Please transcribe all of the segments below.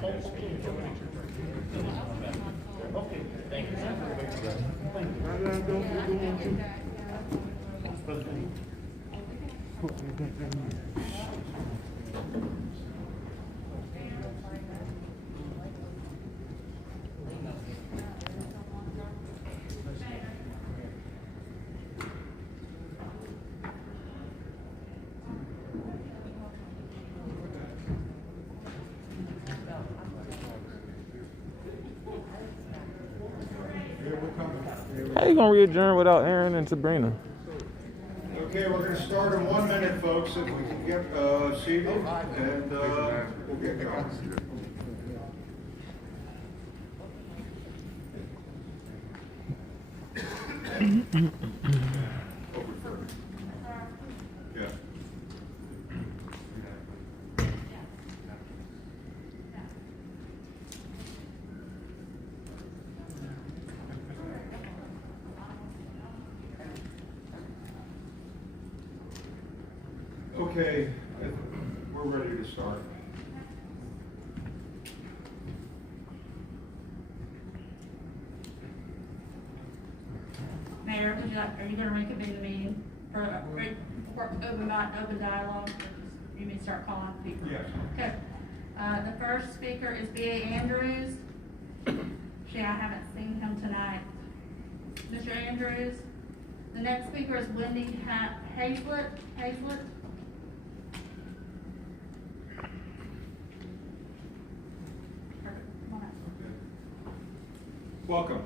Okay, thank you. How you gonna re-adjourn without Aaron and Sabrina? Okay, we're going to start in 1 minute, folks, if we can get seated, and we'll get going. Yeah. Okay, we're ready to start. Mayor, are you going to reconvene the meeting for open dialogue? Or you may start calling people. Yes. Okay. The first speaker is B.A. Andrews. I haven't seen him tonight. Mr. Andrews. The next speaker is Wendy Hazlett. Welcome.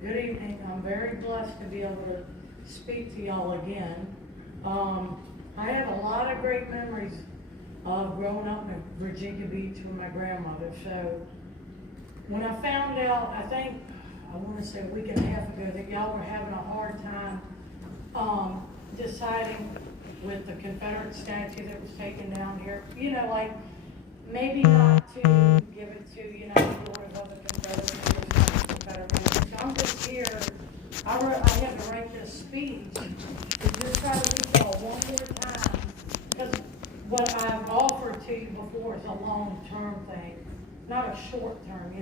Good evening. I'm very blessed to be able to speak to y'all again. I have a lot of great memories of growing up in Virginia Beach with my grandmother. So when I found out, I want to say a week and a half ago, that y'all were having a hard time deciding with the Confederate statue that was taken down here, like maybe not to give it to, daughters of the Confederate. So I'm just here, I had to write this speech to just try to reach y'all one more time, because what I've offered to you before is a long-term thing, not a short-term,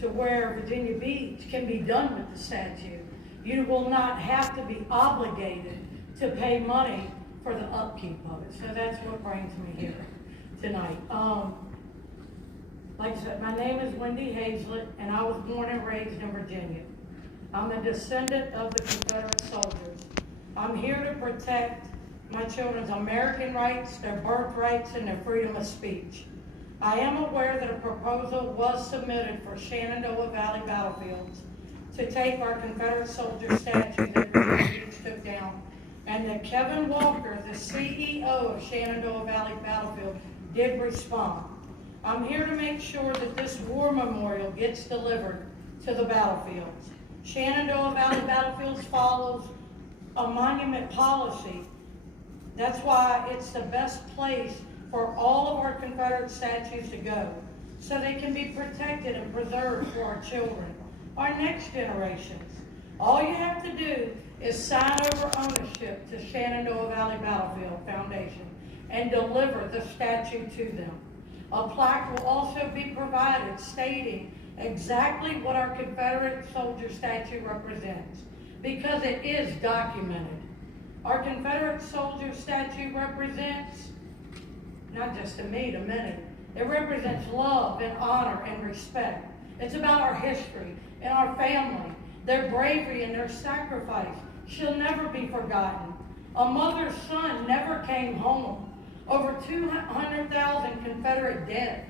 to where Virginia Beach can be done with the statue. You will not have to be obligated to pay money for the upkeep of it. So that's what brings me here tonight. Like I said, my name is Wendy Hazlett, and I was born and raised in Virginia. I'm a descendant of the Confederate soldiers. I'm here to protect my children's American rights, their birthrights, and their freedom of speech. I am aware that a proposal was submitted for Shenandoah Valley battlefields to take our Confederate soldier statue that Virginia Beach took down, and that Kevin Walker, the CEO of Shenandoah Valley Battlefield, did respond. I'm here to make sure that this war memorial gets delivered to the battlefields. Shenandoah Valley Battlefields follows a monument policy. That's why it's the best place for all of our Confederate statues to go, so they can be protected and preserved for our children, our next generations. All you have to do is sign over ownership to Shenandoah Valley Battlefield Foundation and deliver the statue to them. A plaque will also be provided stating exactly what our Confederate soldier statue represents, because it is documented. Our Confederate soldier statue represents not just to me, to many. It represents love and honor and respect. It's about our history and our family. Their bravery and their sacrifice shall never be forgotten. A mother's son never came home. Over 200,000 Confederate dead.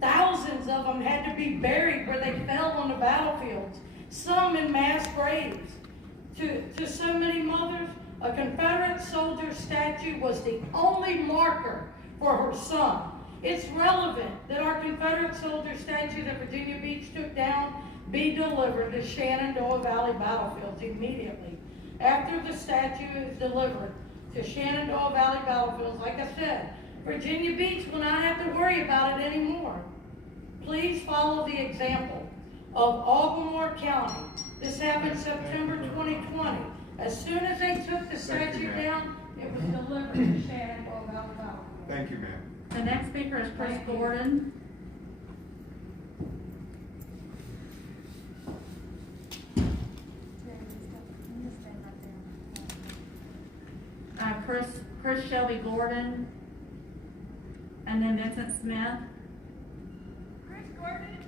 Thousands of them had to be buried where they fell on the battlefields, some in mass graves. To so many mothers, a Confederate soldier statue was the only marker for her son. It's relevant that our Confederate soldier statue that Virginia Beach took down be delivered to Shenandoah Valley battlefields immediately. After the statue is delivered to Shenandoah Valley battlefields, like I said, Virginia Beach will not have to worry about it anymore. Please follow the example of Albemarle County. This happened September 2020. As soon as they took the Thank you, statute ma'am. down, it was delivered to Shannon for $11. Thank you, ma'am. The next speaker is Chris Thank you. Gordon. Chris Shelby Gordon, and then Vincent Smith. Chris Gordon.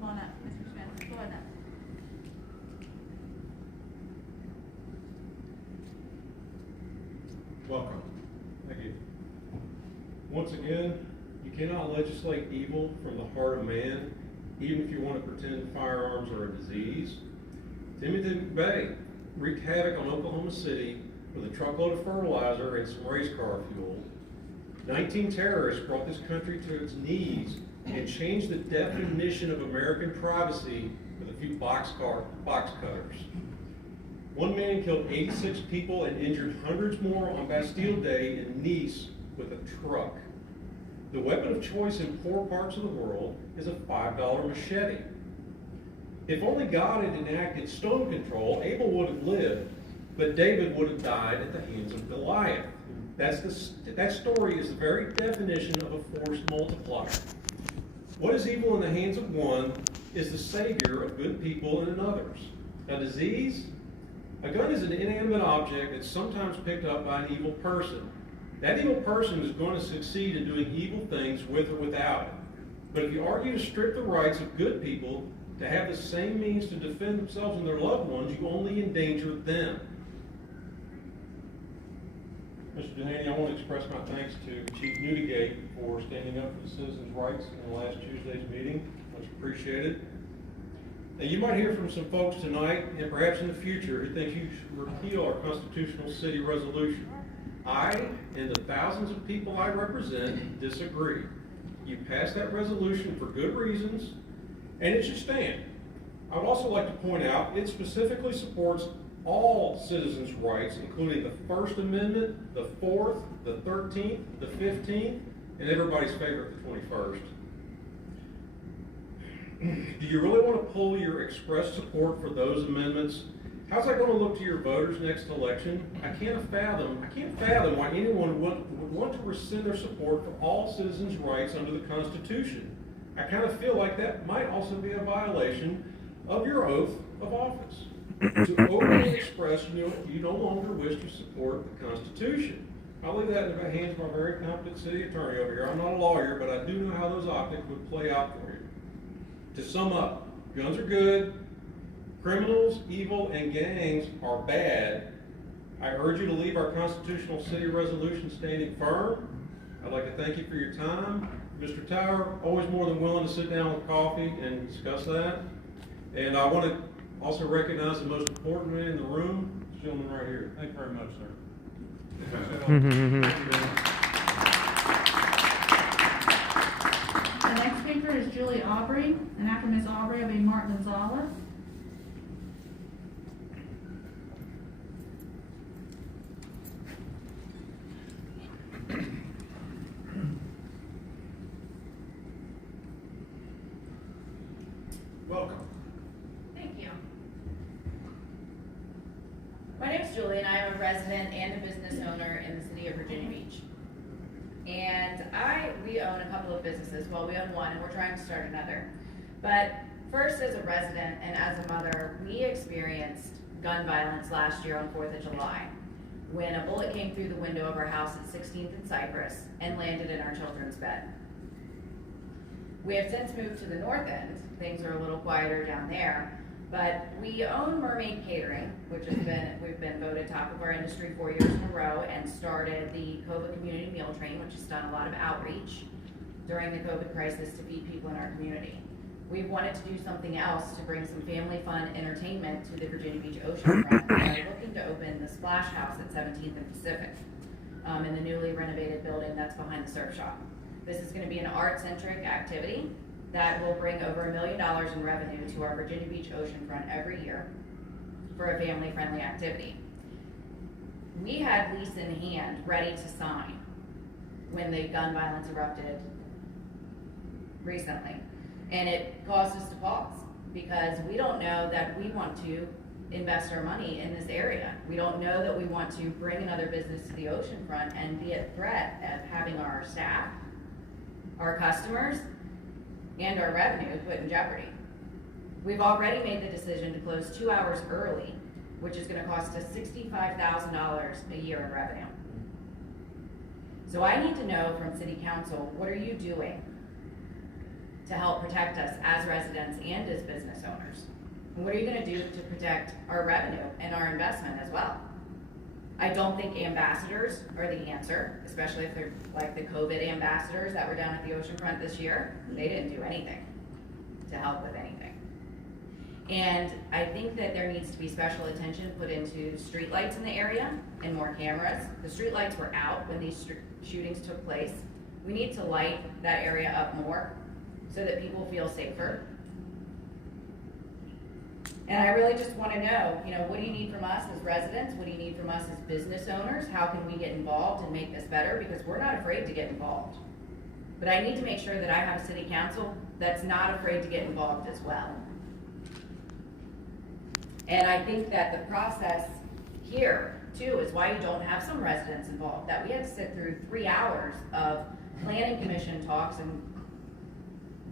Come on up, Mr. Smith, go ahead up. Welcome. Thank you. Once again, you cannot legislate evil from the heart of man, even if you want to pretend firearms are a disease. Timothy McVeigh wreaked havoc on Oklahoma City with a truckload of fertilizer and some race car fuel. 19 terrorists brought this country to its knees and changed the definition of American privacy with a few box cutters. One man killed 86 people and injured hundreds more on Bastille Day in Nice with a truck. The weapon of choice in poor parts of the world is a $5 machete. If only God had enacted stone control, Abel would have lived, but David would have died at the hands of Goliath. That story is the very definition of a force multiplier. What is evil in the hands of one is the savior of good people in others. A disease? A gun is an inanimate object that's sometimes picked up by an evil person. That evil person is going to succeed in doing evil things with or without it. But if you argue to strip the rights of good people to have the same means to defend themselves and their loved ones, you only endanger them. Mr. Dehaney, I want to express my thanks to Chief Newdigate for standing up for the citizens' rights in last Tuesday's meeting. Much appreciated. Now, you might hear from some folks tonight, and perhaps in the future, who think you should repeal our constitutional city resolution. I and the thousands of people I represent disagree. You passed that resolution for good reasons, and it should stand. I would also like to point out it specifically supports all citizens' rights, including the First Amendment, the 4th, the 13th, the 15th, and everybody's favorite, the 21st. Do you really want to pull your express support for those amendments? How's that going to look to your voters next election? I can't fathom why anyone would want to rescind their support for all citizens' rights under the Constitution. I kind of feel like that might also be a violation of your oath of office. To openly express you no longer wish to support the Constitution. I'll leave that in the hands of our very competent city attorney over here. I'm not a lawyer, but I do know how those optics would play out for you. To sum up, guns are good, criminals, evil, and gangs are bad. I urge you to leave our constitutional city resolution standing firm. I'd like to thank you for your time. Mr. Tower, always more than willing to sit down with coffee and discuss that. And I want to also recognize the most important man in the room, this gentleman right here. Thank you very much, sir. The next speaker is Julie Aubrey, and after Ms. Aubrey will be Mark Gonzalez. Welcome. Thank you. My name is Julie, and I am a resident and a business owner in the city of Virginia Beach. And we own a couple of businesses. Well, we own one, and we're trying to start another. But first, as a resident and as a mother, we experienced gun violence last year on 4th of July when a bullet came through the window of our house at 16th and Cypress and landed in our children's bed. We have since moved to the north end. Things are a little quieter down there, but we own Mermaid Catering, which we've been voted top of our industry 4 years in a row, and started the COVID Community Meal Train, which has done a lot of outreach during the COVID crisis to feed people in our community. We wanted to do something else to bring some family fun entertainment to the Virginia Beach Oceanfront. We are looking to open the Splash House at 17th and Pacific in the newly renovated building that's behind the surf shop. This is going to be an art-centric activity that will bring over $1 million in revenue to our Virginia Beach Oceanfront every year for a family-friendly activity. We had lease in hand, ready to sign, when the gun violence erupted recently. And it caused us to pause because we don't know that we want to invest our money in this area. We don't know that we want to bring another business to the oceanfront and be at threat of having our staff, our customers, and our revenue put in jeopardy. We've already made the decision to close 2 hours early, which is gonna cost us $65,000 a year in revenue. So I need to know from City Council, what are you doing to help protect us as residents and as business owners? And what are you gonna do to protect our revenue and our investment as well? I don't think ambassadors are the answer, especially if they're like the COVID ambassadors that were down at the oceanfront this year. They didn't do anything to help with anything. And I think that there needs to be special attention put into streetlights in the area and more cameras. The streetlights were out when these shootings took place. We need to light that area up more so that people feel safer. And I really just want to know, what do you need from us as residents? What do you need from us as business owners? How can we get involved and make this better? Because we're not afraid to get involved. But I need to make sure that I have a city council that's not afraid to get involved as well. And I think that the process here, too, is why you don't have some residents involved. That we had to sit through 3 hours of planning commission talks and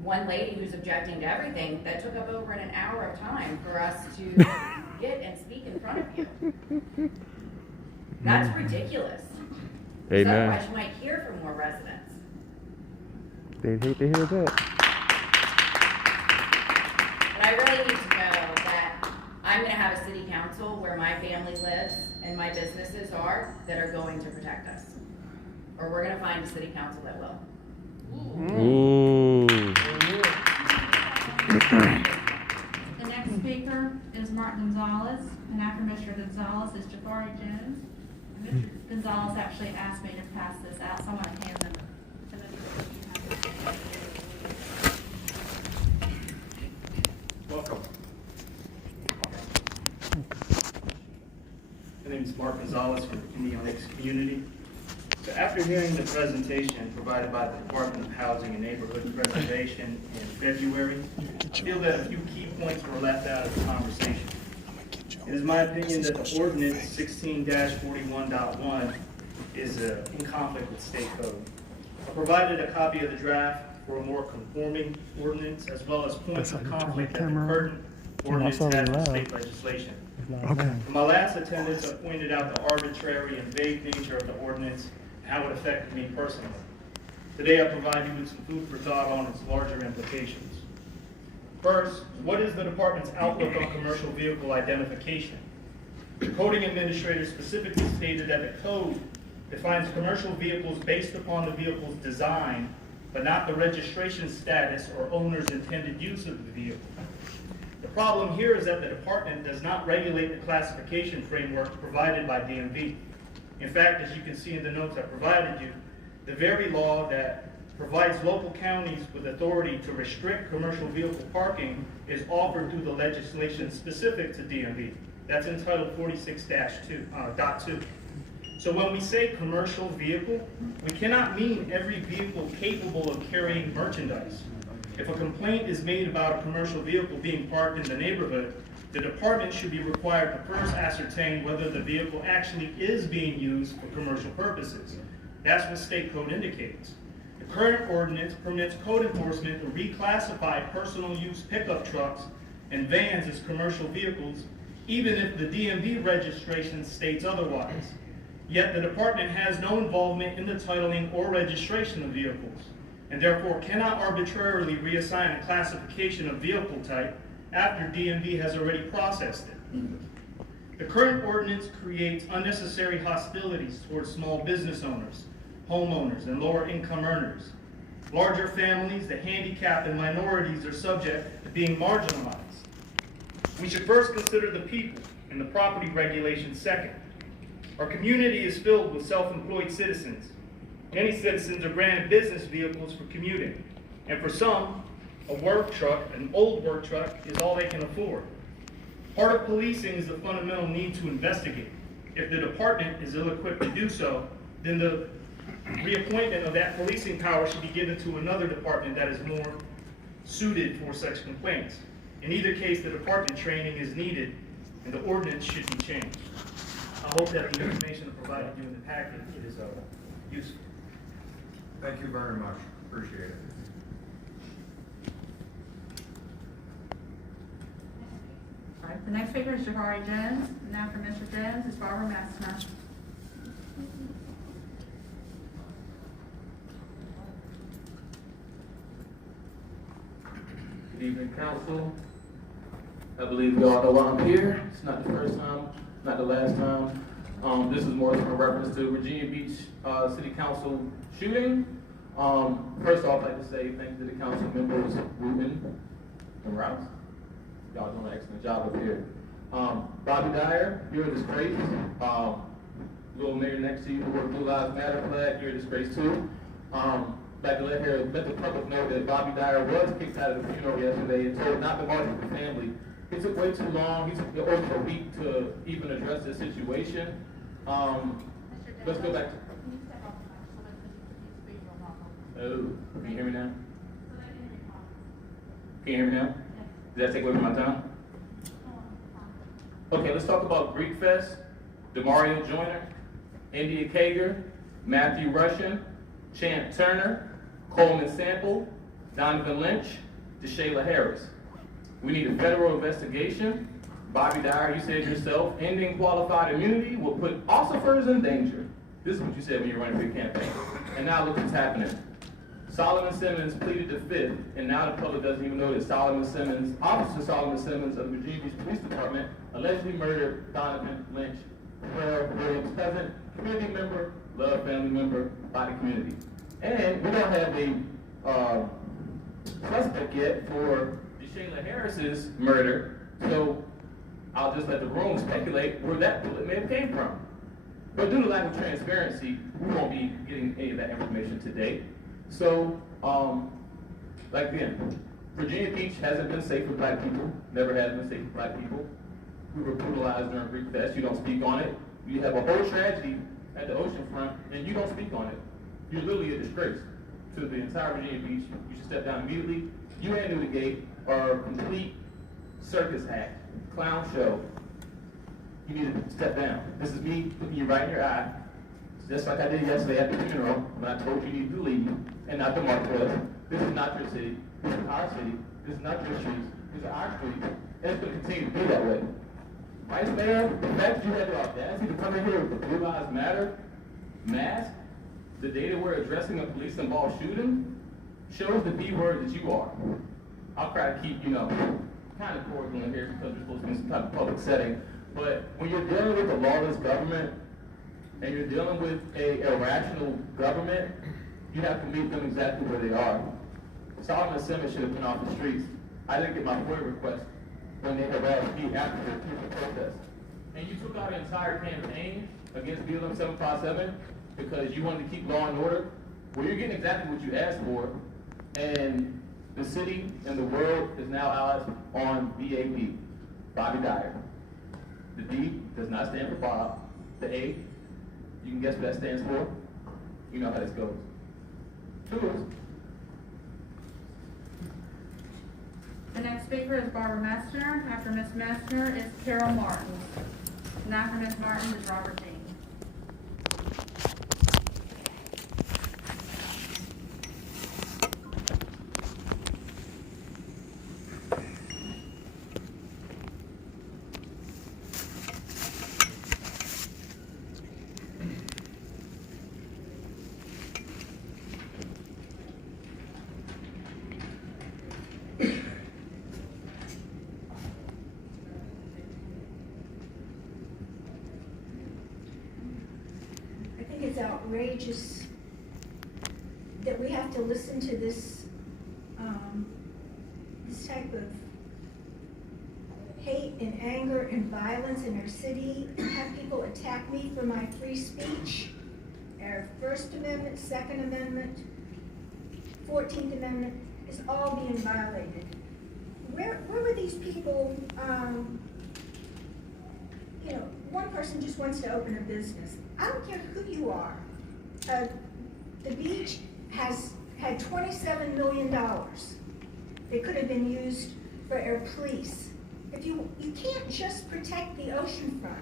one lady who's objecting to everything that took up over an hour of time for us to get and speak in front of you. That's ridiculous. Amen. Otherwise you might hear from more residents. They'd hate to hear that. But I really need to know that I'm gonna have a city council where my family lives and my businesses are that are going to protect us. Or we're gonna find a city council that will. Ooh. The next speaker is Mark Gonzalez, and after Mr. Gonzalez is Jafari Jones. Mr. Gonzalez actually asked me to pass this out, so I'm gonna hand them to Mr. Welcome. My name is Mark Gonzalez from the Indian Lakes community. So after hearing the presentation provided by the Department of Housing and Neighborhood Preservation in February, I feel that a few key points were left out of the conversation. It is my opinion that the ordinance 16-41.1 is in conflict with state code. I provided a copy of the draft for a more conforming ordinance, as well as points of conflict that the current ordinance has with state legislation. Okay. In my last attendance, I pointed out the arbitrary and vague nature of the ordinance and how it affected me personally. Today, I provide you with some food for thought on its larger implications. First, what is the department's outlook on commercial vehicle identification? The coding administrator specifically stated that the code defines commercial vehicles based upon the vehicle's design, but not the registration status or owner's intended use of the vehicle. The problem here is that the department does not regulate the classification framework provided by DMV. In fact, as you can see in the notes I provided you, the very law that provides local counties with authority to restrict commercial vehicle parking is offered through the legislation specific to DMV. That's entitled 46-2. So when we say commercial vehicle, we cannot mean every vehicle capable of carrying merchandise. If a complaint is made about a commercial vehicle being parked in the neighborhood, the department should be required to first ascertain whether the vehicle actually is being used for commercial purposes. That's what state code indicates. The current ordinance permits code enforcement to reclassify personal use pickup trucks and vans as commercial vehicles, even if the DMV registration states otherwise. Yet the department has no involvement in the titling or registration of vehicles, and therefore cannot arbitrarily reassign a classification of vehicle type after DMV has already processed it. The current ordinance creates unnecessary hostilities towards small business owners, homeowners, and lower income earners. Larger families, the handicapped, and minorities are subject to being marginalized. We should first consider the people and the property regulations second. Our community is filled with self-employed citizens. Many citizens are granted business vehicles for commuting, and for some, a work truck, an old work truck, is all they can afford. Part of policing is the fundamental need to investigate. If the department is ill-equipped to do so, then the reappointment of that policing power should be given to another department that is more suited for such complaints. In either case, the department training is needed and the ordinance should be changed. I hope that the information I provided you in the packet is useful. Thank you very much, appreciate it. All right, the next speaker is Jabari Jones, and after Mr. Jones is Barbara Messner. Good evening, council. I believe you all know why I'm here. It's not the first time, not the last time. This is more in reference to Virginia Beach City Council shooting. First off, I'd like to say thank you to the council members, Ruben and Rouse. Y'all doing an excellent job up here. Bobby Dyer, you're a disgrace. Little mayor next to you who wore Blue Lives Matter flag, you're a disgrace too. Like to let the public know that Bobby Dyer was kicked out of the funeral yesterday and told not to march with the family. It took way too long. He took over a week to even address the situation. Let's go back. Can you step off the mic so that the speaker will not go? Oh, can you hear me now? So they can hear you. Can you hear me now? Did that take away from my time? Okay, let's talk about Greek Fest, Demario Joyner, India Kager, Matthew Russian, Champ Turner, Coleman Sample, Donovan Lynch, Deshayla Harris. We need a federal investigation. Bobby Dyer, you said yourself, ending qualified immunity will put ossifers in danger. This is what you said when you were running for your campaign. And now look what's happening. Solomon Simmons pleaded the fifth, and now the public doesn't even know that Officer Solomon Simmons of the Virginia Beach Police Department allegedly murdered Donovan Lynch, Pearl Williams' cousin, community member, love family member, by the community. And we don't have a suspect yet for Deshayla Harris's murder, so I'll just let the room speculate where that bullet may have came from. But due to lack of transparency, we won't be getting any of that information today. So, like again, Virginia Beach hasn't been safe for black people, never has been safe for black people. We were brutalized during Greek Fest, you don't speak on it. You have a whole tragedy at the oceanfront, and you don't speak on it. You're literally a disgrace to the entire Virginia Beach. You should step down immediately. You and Newgate are a complete circus act, clown show. You need to step down. This is me looking you right in your eye, just like I did yesterday at the funeral when I told you needed to leave and not the Marquez. This is not your city. This is our city. This is not your streets. These are our streets. And it's going to continue to be that way. Vice Mayor, the fact that you had the audacity to come in here with the Blue Lives Matter mask the day that we're addressing a police-involved shooting shows the B word that you are. I'll try to keep, kind of cordial in here because we're supposed to be in some type of public setting. But when you're dealing with a lawless government and you're dealing with a irrational government, you have to meet them exactly where they are. Solomon Simmons should have been off the streets. I didn't get my FOIA request when they harassed me after the peaceful protest. And you took out an entire campaign against BLM 757 because you wanted to keep law and order. Well, you're getting exactly what you asked for, and the city and the world is now eyes on BAP, Bobby Dyer. The D does not stand for Bob. The A, you can guess what that stands for? You know how this goes. Tours. The next speaker is Barbara Messner. After Ms. Messner is Carol Martin. And after Ms. Martin is Robert Dean. It's outrageous that we have to listen to this this type of hate and anger and violence in our city, have people attack me for my free speech. Our First Amendment, Second Amendment, 14th Amendment is all being violated. Where were these people, one person just wants to open a business. I don't care who you are. The beach has had $27 million. They could have been used for our police. if you can't just protect the oceanfront.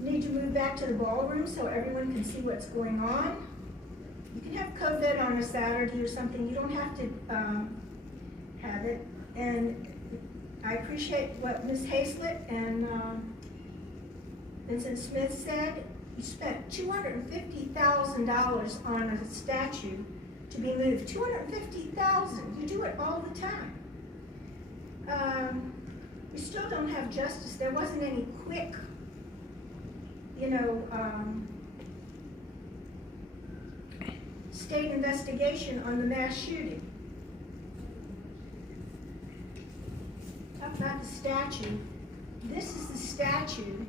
Need to move back to the ballroom so everyone can see what's going on. You can have COVID on a Saturday or something. You don't have to have it. And I appreciate what Ms. Hazlett and Vincent Smith said. You spent $250,000 on a statue to be moved. $250,000. You do it all the time. We still don't have justice. There wasn't any quick, state investigation on the mass shooting. Talk about the statue. This is the statue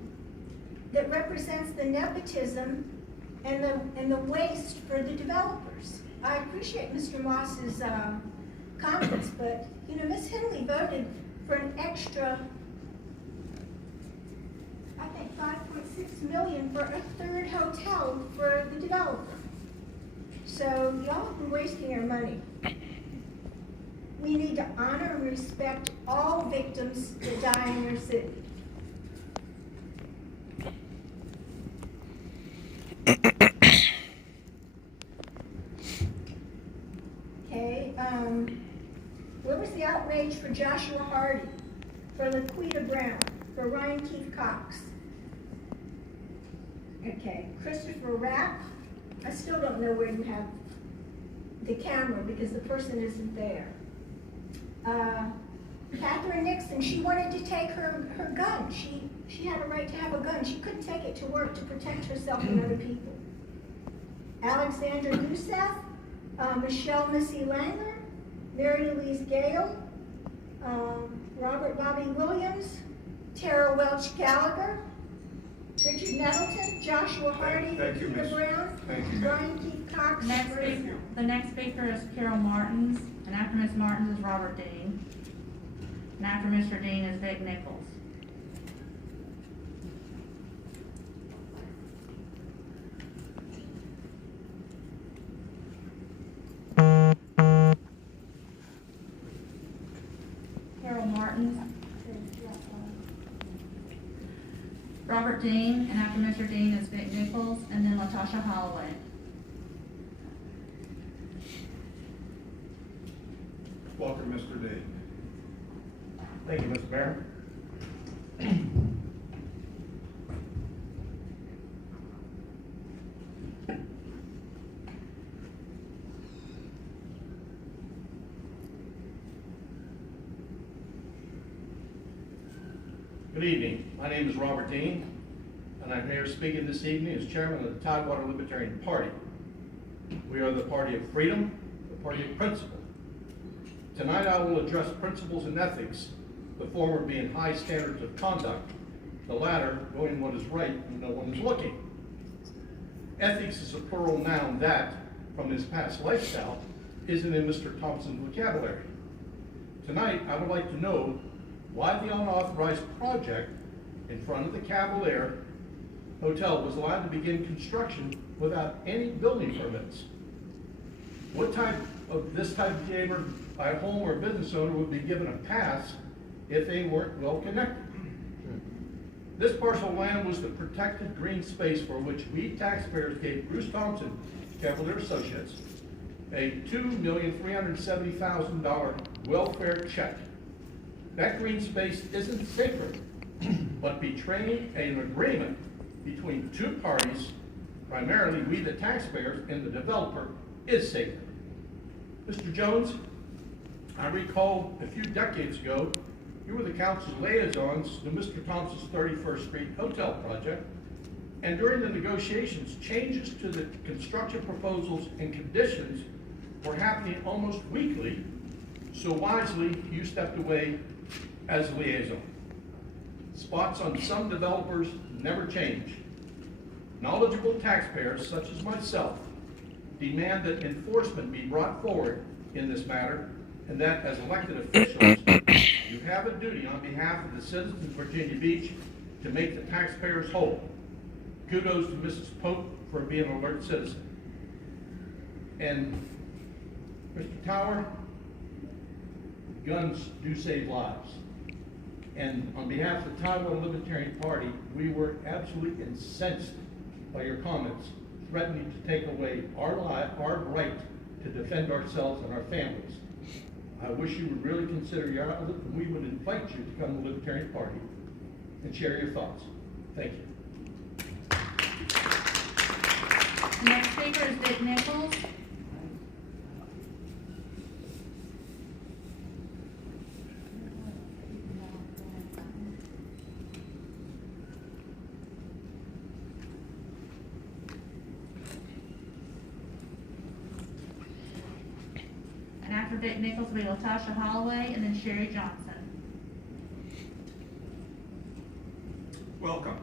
that represents the nepotism and the waste for the developers. I appreciate Mr. Moss's comments, but Ms. Henley voted for an extra, I think, $5.6 million for a third hotel for the developer. So y'all have been wasting our money. We need to honor and respect all victims that die in our city. Okay, where was the outrage for Joshua Hardy, for Laquita Brown, for Ryan Keith Cox? Okay, Christopher Rapp, I still don't know where you have the camera because the person isn't there. Catherine Nixon, she wanted to take her gun. She had a right to have a gun. She couldn't take it to work to protect herself and other people. Alexandra Gusev, Michelle Missy Langer, Mary Louise Gale, Robert Bobby Williams, Tara Welch Gallagher, Richard Nettleton, Joshua Hardy, Thank you, Peter Miss. Brown, Thank you. Brian Keith Cox. The next speaker is Carol Martins, and after Ms. Martins is Robert Dean. And after Mr. Dean is Vic Nichols. Carol Martins. Robert Dean, and after Mr. Dean is Vic Nichols, and then Latasha Holloway. Welcome, Mr. Dean. Thank you, Mr. Mayor. Good evening. My name is Robert Dean, and I'm here speaking this evening as chairman of the Tidewater Libertarian Party. We are the party of freedom, the party of principle. Tonight I will address principles and ethics, the former being high standards of conduct, the latter doing what is right when no one is looking. Ethics is a plural noun that, from his past lifestyle, isn't in Mr. Thompson's vocabulary. Tonight I would like to know why the unauthorized project in front of the Cavalier Hotel was allowed to begin construction without any building permits. What type of behavior by a home or business owner would be given a pass if they weren't well connected? This parcel of land was the protected green space for which we taxpayers gave Bruce Thompson, Cavalier Associates, a $2,370,000 welfare check. That green space isn't sacred, but betraying an agreement between two parties, primarily we the taxpayers and the developer, is sacred. Mr. Jones, I recall a few decades ago, you were the council's liaisons to Mr. Thompson's 31st Street Hotel project, and during the negotiations, changes to the construction proposals and conditions were happening almost weekly, so wisely you stepped away as liaison. Spots on some developers never change. Knowledgeable taxpayers, such as myself, demand that enforcement be brought forward in this matter, and that as elected officials, you have a duty on behalf of the citizens of Virginia Beach to make the taxpayers whole. Kudos to Mrs. Pope for being an alert citizen. And Mr. Tower, guns do save lives. And on behalf of the Taiwan Libertarian Party, we were absolutely incensed by your comments threatening to take away our right to defend ourselves and our families. I wish you would really consider your outlook, and we would invite you to come to the Libertarian Party and share your thoughts. Thank you. The next speaker is Dick Nichols. And after Dick Nichols will be Latasha Holloway and then Sherry Johnson. Welcome.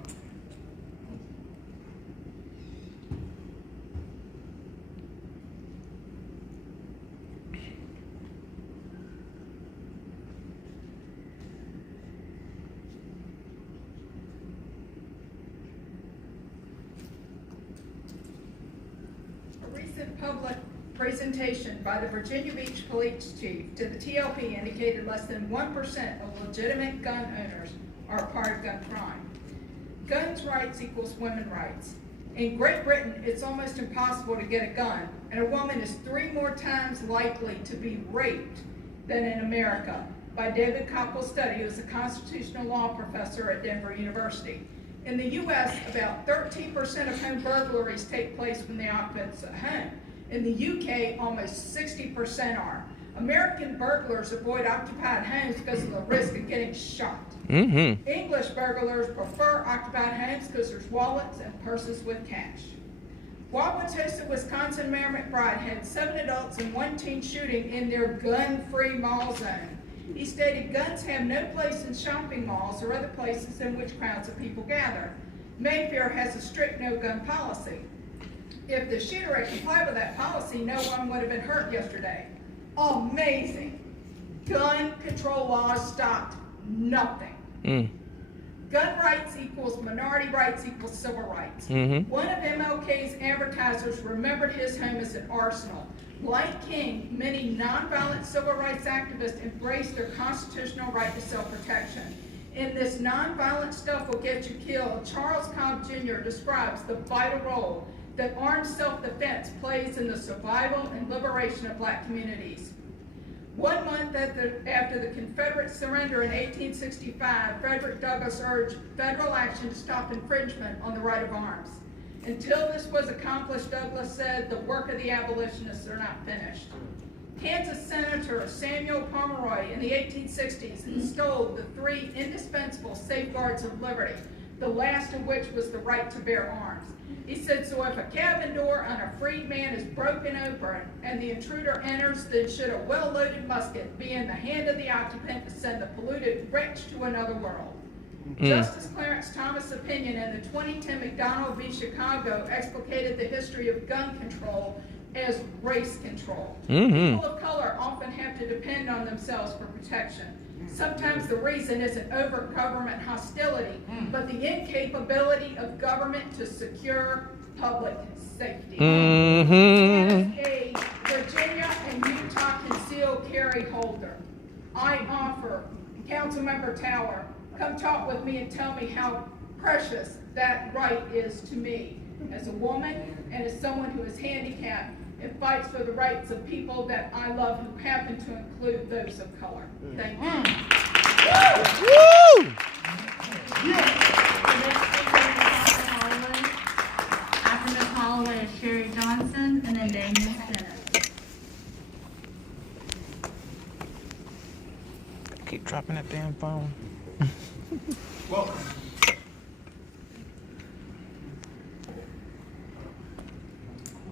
A recent public presentation by the Virginia Beach Police Chief to the TLP indicated less than 1% of legitimate gun owners are a part of gun crime. Guns rights equals women's rights. In Great Britain, it's almost impossible to get a gun, and a woman is 3 more times likely to be raped than in America, by David Koppel's study, who is a constitutional law professor at Denver University. In the U.S., about 13% of home burglaries take place when the occupant's at home. In the UK, almost 60% are. American burglars avoid occupied homes because of the risk of getting shot. Mm-hmm. English burglars prefer occupied homes because there's wallets and purses with cash. Wauwatosa, Wisconsin Mayor McBride had 7 adults and 1 teen shooting in their gun-free mall zone. He stated guns have no place in shopping malls or other places in which crowds of people gather. Mayfair has a strict no-gun policy. If the shooter had complied with that policy, no one would have been hurt yesterday. Amazing. Gun control laws stopped nothing. Gun rights equals minority rights equals civil rights. One of MLK's advertisers remembered his home as an arsenal. Like King, many nonviolent civil rights activists embraced their constitutional right to self-protection. In this nonviolent stuff will get you killed, Charles Cobb Jr. describes the vital role that armed self-defense plays in the survival and liberation of black communities. 1 month after the Confederate surrender in 1865, Frederick Douglass urged federal action to stop infringement on the right of arms. Until this was accomplished, Douglass said, the work of the abolitionists are not finished. Kansas Senator Samuel Pomeroy in the 1860s installed the 3 indispensable safeguards of liberty, the last of which was the right to bear arms. He said, so if a cabin door on a freed man is broken open and the intruder enters, then should a well-loaded musket be in the hand of the occupant to send the polluted wretch to another world. Justice Clarence Thomas' opinion in the 2010 McDonald v. Chicago explicated the history of gun control as race control. People of color often have to depend on themselves for protection. Sometimes the reason isn't over government hostility, but the incapability of government to secure public safety. As a Virginia and Utah concealed carry holder, I offer Councilmember Tower, come talk with me and tell me how precious that right is to me as a woman and as someone who is handicapped and fights for the rights of people that I love who happen to include those of color. Thank you. Woo! After Ms. Holloway is Sherry Johnson and then Daniel Bennett. Keep dropping that damn phone. Welcome.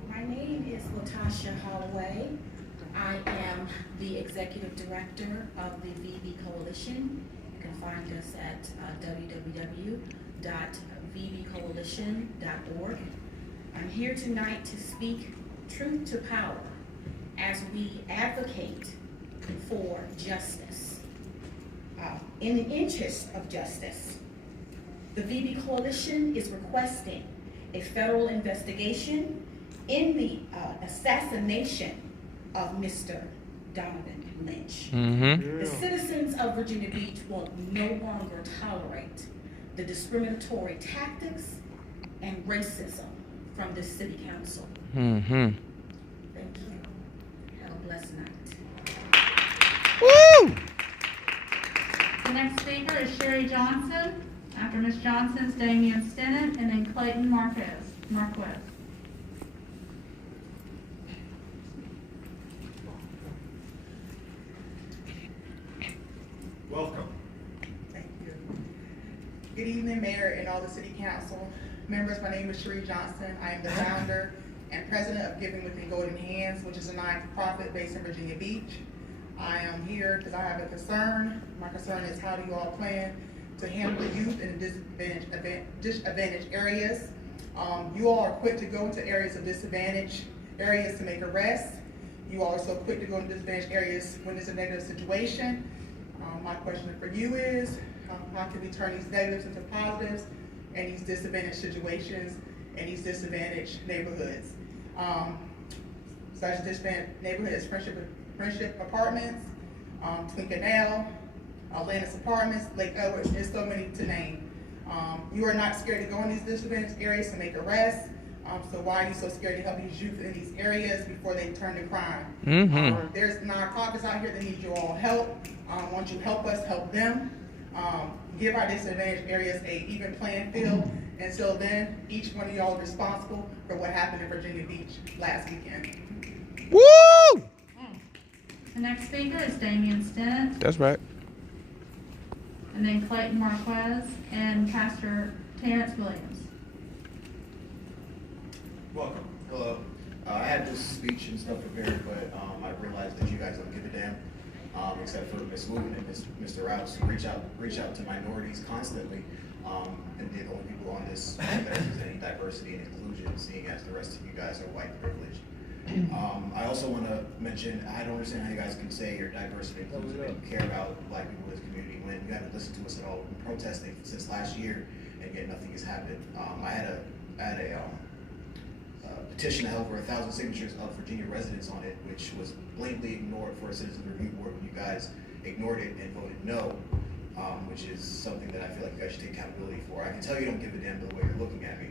My name is Latasha Holloway. I am the Executive Director of the VB Coalition. You can find us at www.vbcoalition.org. I'm here tonight to speak truth to power as we advocate for justice. In the interest of justice, the VB Coalition is requesting a federal investigation in the assassination of Mr. Donovan. Lynch. Mm-hmm. The citizens of Virginia Beach will no longer tolerate the discriminatory tactics and racism from the city council. Mm-hmm. Thank you. Have a blessed night. Woo! The next speaker is Sherry Johnson. After Ms. Johnson's Damian Stennett, and then Clayton Marquez. Welcome. Thank you. Good evening, Mayor and all the City Council members. My name is Sherry Johnson. I am the founder and president of Giving Within Golden Hands, which is a non-profit based in Virginia Beach. I am here because I have a concern. My concern is, how do you all plan to handle the youth in disadvantaged areas? You all are quick to go into areas of disadvantaged areas to make arrests. You all are so quick to go into disadvantaged areas when it's a negative situation. My question for you is, how can we turn these negatives into positives in these disadvantaged situations and these disadvantaged neighborhoods? Such disadvantaged neighborhoods, Friendship Apartments, Twin Canal, Atlantis Apartments, Lake Edwards, there's so many to name. You are not scared to go in these disadvantaged areas to make arrests. So why are you so scared to help these youth in these areas before they turn to crime? Mm-hmm. There's nonprofits out here that need your all help. Won't you help us help them? Give our disadvantaged areas a even playing field. Until then, each one of y'all is responsible for what happened in Virginia Beach last weekend. Woo! The next speaker is Damian Stennett, That's right. and then Clayton Marquez, and Pastor Terrence Williams. Welcome. Hello. I had this speech and stuff prepared, but I realized that you guys don't give a damn, except for Ms. Wooten and Mr. Rouse, who reach out to minorities constantly, and they're the only people on this that are presenting diversity and inclusion, seeing as the rest of you guys are white privileged. I also want to mention, I don't understand how you guys can say you're diverse and inclusive and you care about black people in this community when you haven't listened to us at all. We've been protesting since last year, and yet nothing has happened. I had a petition that had over 1,000 signatures of Virginia residents on it, which was blatantly ignored for a citizen review board when you guys ignored it and voted no, which is something that I feel like you guys should take accountability for. I can tell you don't give a damn by the way you're looking at me.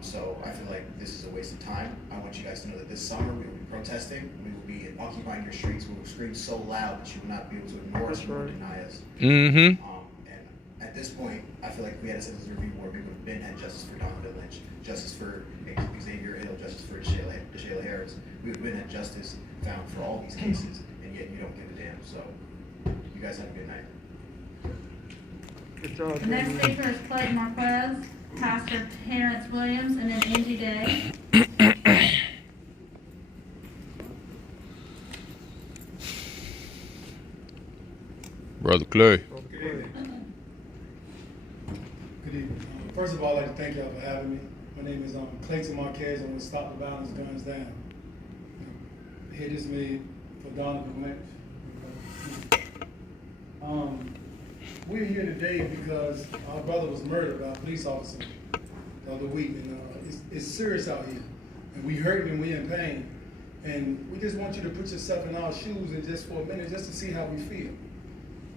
So I feel like this is a waste of time. I want you guys to know that this summer we will be protesting, we will be occupying your streets, we will scream so loud that you will not be able to ignore us or deny us. Mm-hmm. And at this point, I feel like if we had a citizens review board, we would have been had justice for Donovon Lynch, justice for Xavier Hill, justice for Deshayla Harris. We would have been had justice found for all these cases, and yet you don't give a damn. So you guys have a good night. The next speaker is Clayton Marquez, Pastor Terrence Williams, and then Angie Day. Brother Clay. Good evening. First of all, I'd like to thank y'all for having me. My name is Clayton Marquez. I'm with Stop the Violence, Guns Down. Hit is made for Donovon Lynch. We're here today because our brother was murdered by a police officer the other week, and it's serious out here. And we hurt and we're in pain. And we just want you to put yourself in our shoes and just for a minute, just to see how we feel.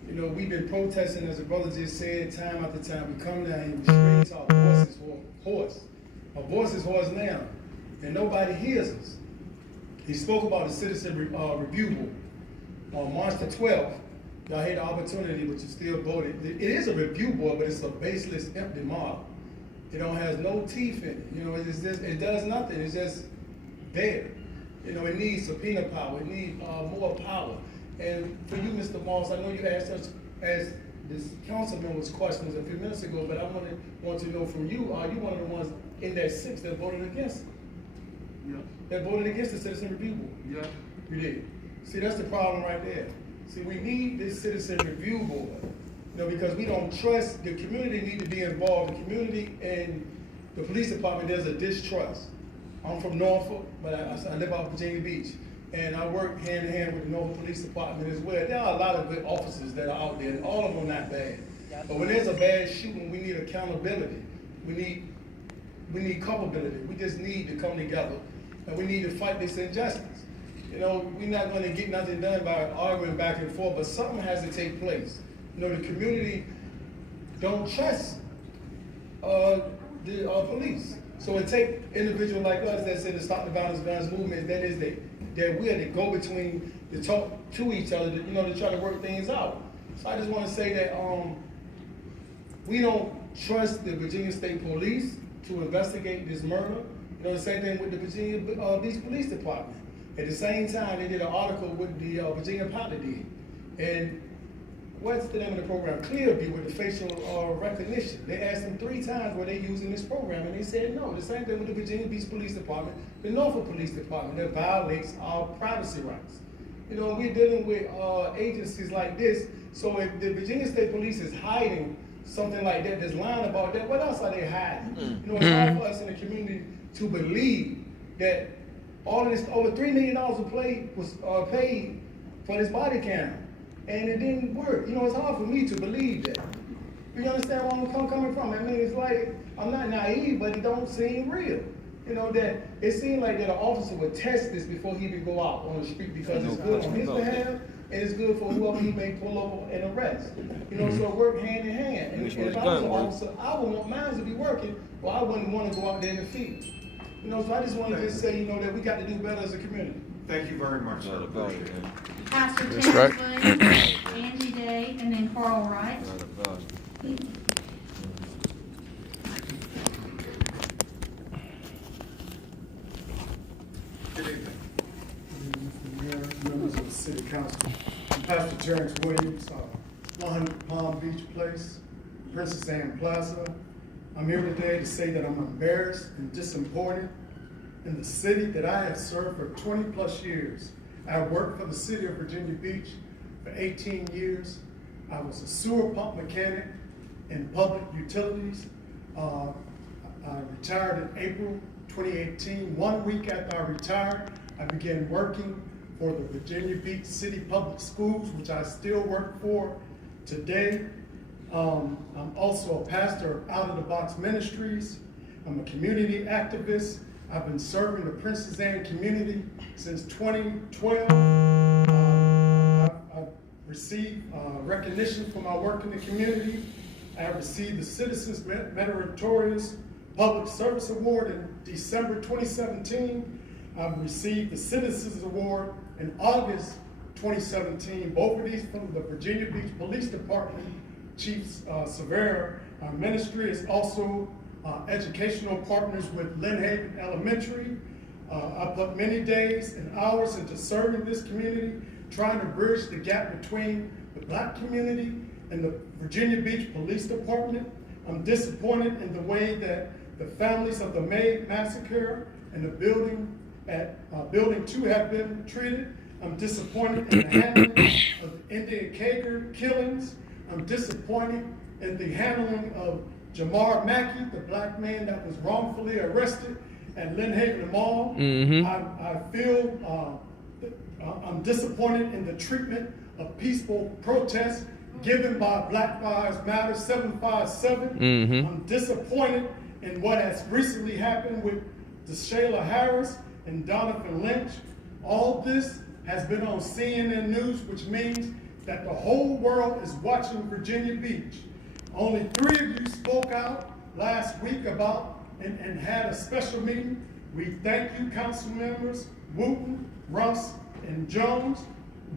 You know, we've been protesting, as the brother just said, time after time. We come down here, we scream to our voices hoarse. Our voices hoarse now, and nobody hears us. He spoke about the Citizen Review Board on March the 12th. Y'all had the opportunity, but you still voted. It is a review board, but it's a baseless, empty mob. It don't has no teeth in it. You know, it's just, it does nothing. It's just there. You know, it needs subpoena power. It needs more power. And for you, Mr. Moss, I know you asked us, as this councilman was questions a few minutes ago, but I want to know from you, are you one of the ones in that 6 that voted against it? Yeah. That voted against the Citizen Review Board? Yeah. You did. See, that's the problem right there. See, we need this Citizen Review Board, you know, because we don't trust, the community need to be involved. The community and the police department, there's a distrust. I'm from Norfolk, but I live out in Virginia Beach, and I work hand in hand with the Norfolk Police Department as well. There are a lot of good officers that are out there, and all of them are not bad. But when there's a bad shooting, we need accountability. We need culpability. We just need to come together, and we need to fight this injustice. You know, we're not gonna get nothing done by arguing back and forth, but something has to take place. You know, the community don't trust the police. So it take individuals like us that's in the Stop the Violence Guns movement, that is that we're the go-between to talk to each other, to, you know, to try to work things out. So I just want to say that we don't trust the Virginia State Police to investigate this murder. You know, the same thing with the Virginia Beach Police Department. At the same time, they did an article with the Virginia Pilot did. And what's the name of the program? Clearview, with the facial recognition. They asked them 3 times were they using this program, and they said no. The same thing with the Virginia Beach Police Department, the Norfolk Police Department, that violates our privacy rights. You know, we're dealing with agencies like this, so if the Virginia State Police is hiding something like that, that's lying about that, what else are they hiding? You know, it's hard for us in the community to believe that all of this, over $3 million was paid for this body camera, and it didn't work. You know, it's hard for me to believe that. You understand where I'm coming from? I mean, it's like, I'm not naive, but it don't seem real. You know, that it seemed like that an officer would test this before he would go out on the street, because it's good on his behalf, and it's good for whoever he may pull over and arrest. You know, so it work hand in hand. And if I was an officer, I would want mine to be working, or I wouldn't want to go out there in the field. You know, so I just want to just say, you know, that we got to do better as a community. Thank you very much, sir. Appreciate it. Pastor That's Terrence right. Williams, Angie Day, and then Carl Wright. Good evening. Mr. Mayor, members of the City Council. I'm Pastor Terrence Williams, 100 Palm Beach Place, Princess Anne Plaza. I'm here today to say that I'm embarrassed and disappointed in the city that I have served for 20 plus years. I worked for the city of Virginia Beach for 18 years. I was a sewer pump mechanic in public utilities. I retired in April 2018. 1 week after I retired, I began working for the Virginia Beach City Public Schools, which I still work for today. I'm also a pastor of Out of the Box Ministries. I'm a community activist. I've been serving the Princess Anne community since 2012. I've received recognition for my work in the community. I have received the Citizens Meritorious Public Service Award in December 2017. I've received the Citizens Award in August 2017. Both of these from the Virginia Beach Police Department, Chief Severa. Our ministry is also educational partners with Lynn Haven Elementary. I put many days and hours into serving this community, trying to bridge the gap between the Black community and the Virginia Beach Police Department. I'm disappointed in the way that the families of the May Massacre and the building at Building 2 have been treated. I'm disappointed in the handling of the India Kager killings. I'm disappointed in the handling of Jamar Mackey, the Black man that was wrongfully arrested at Lynn Haven Mall. I feel I'm disappointed in the treatment of peaceful protests given by Black Lives Matter 757. I'm disappointed in what has recently happened with Deshayla Harris and Donovon Lynch. All this has been on CNN News, which means that the whole world is watching Virginia Beach. Only 3 of you spoke out last week about and had a special meeting. We thank you, council members, Wooten, Russ, and Jones.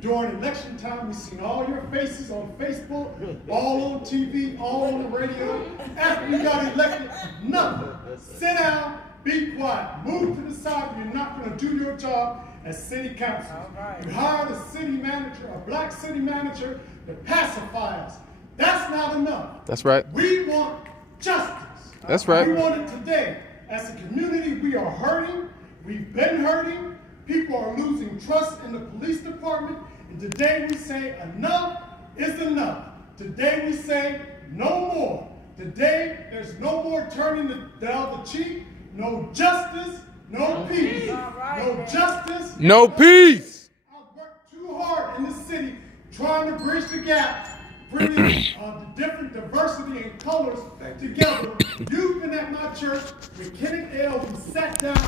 During election time, we've seen all your faces on Facebook, all on TV, all on the radio. After you got elected, nothing. Sit down, be quiet, move to the side. You're not going to do your job as city council. You hired a city manager, a Black city manager, to pacify us. That's not enough. That's right. We want justice. That's right. We want it today. As a community, we are hurting. We've been hurting. People are losing trust in the police department. And today we say enough is enough. Today we say no more. Today there's no more turning the other cheek. No justice, no peace. No justice, no peace. I've worked too hard in the city trying to bridge the gap, bringing the different diversity and colors together. You've been at my church with Kenneth L. We sat down